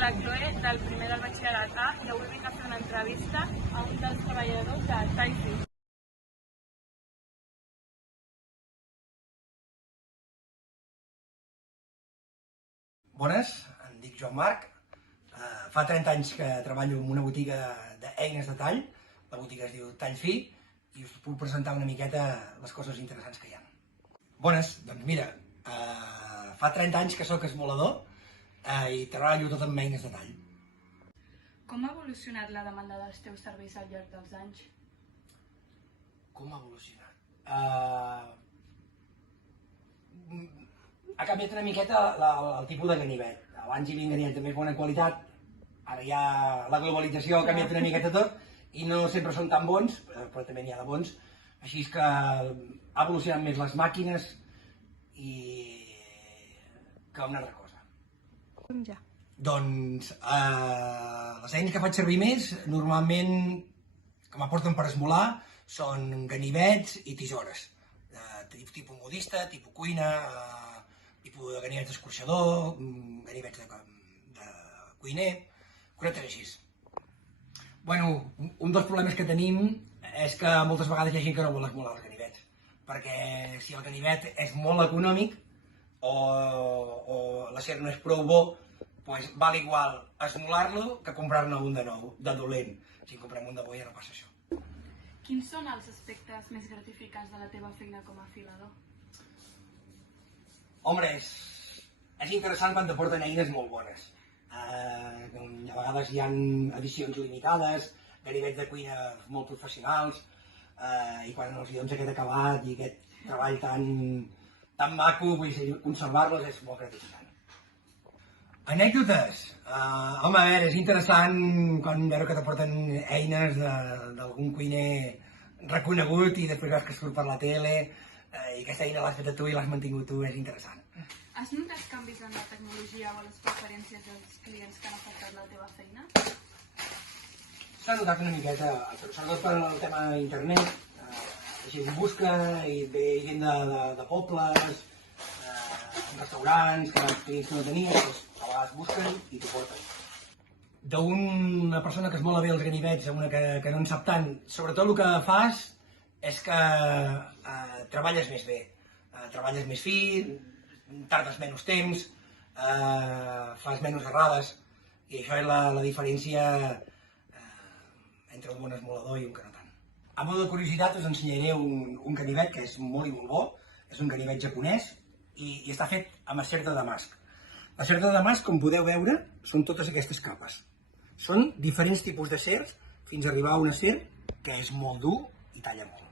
la Chloe, del primer del batxillerat A, i avui vinc a fer una entrevista a un dels treballadors de Taifi. Bones, em dic Joan Marc. Fa 30 anys que treballo en una botiga d'eines de tall. La botiga es diu Tallfi i us puc presentar una miqueta les coses interessants que hi ha. Bones, doncs mira, fa 30 anys que sóc esmolador i treballo tot amb eines de tall. Com ha evolucionat la demanda dels teus serveis al llarg dels anys? Com ha evolucionat? Ha canviat una miqueta el tipus de ganivet. Abans hi havia ganivets de més bona qualitat, ara ja la globalització ha canviat una miqueta tot i no sempre són tan bons, però també n'hi ha de bons. Així que ha evolucionat més les màquines que una altra cosa. Ja. Doncs les eines que faig servir més, normalment, que m'aporten per esmolar, són ganivets i tisores. Tipus modista, tipus cuina, tipus de ganivets d'escorxador, ganivets de cuiner, cosetes així. Bueno, un dels problemes que tenim és que moltes vegades hi ha gent que no vol esmolar els ganivets, perquè si el ganivet és molt econòmic o l'acer no és prou bo, doncs val igual esmolar-lo que comprar-ne un de nou, de dolent. Si comprem un de bo ja no passa això. Quins són els aspectes més gratificants de la teva feina com a afilador? Hombre, és interessant quan t'aporten eines molt bones. A vegades hi ha edicions limitades, ganivets de cuina molt professionals, i quan els dones aquest acabat i aquest treball tan maco, conservar-los és molt gratificant. Anècdotes? Home, a veure, és interessant quan veure que t'aporten eines d'algun cuiner reconegut i després veus que surt per la tele i aquesta eina l'has fet a tu i l'has mantingut tu, és interessant. Has notat canvis en la tecnologia o les preferències dels clients que han afectat la teva feina? S'ha notat una miqueta, sobretot per el tema d'internet, la gent busca i ve gent de pobles, restaurants, que els clients no tenien, doncs a vegades busquen i t'ho porten. D'una persona que es mola bé els ganivets a una que no en sap tant, sobretot el que fas és que treballes més bé, treballes més fi, tardes menys temps, fas menys errades, i això és la diferència entre un bon esmolador i un que no tant. A mode de curiositat us ensenyaré un ganivet que és molt i molt bo, és un ganivet japonès i està fet amb acer de damasc. L'acer de damasc, com podeu veure, són totes aquestes capes. Són diferents tipus d'acer fins a arribar a un acer que és molt dur i talla molt.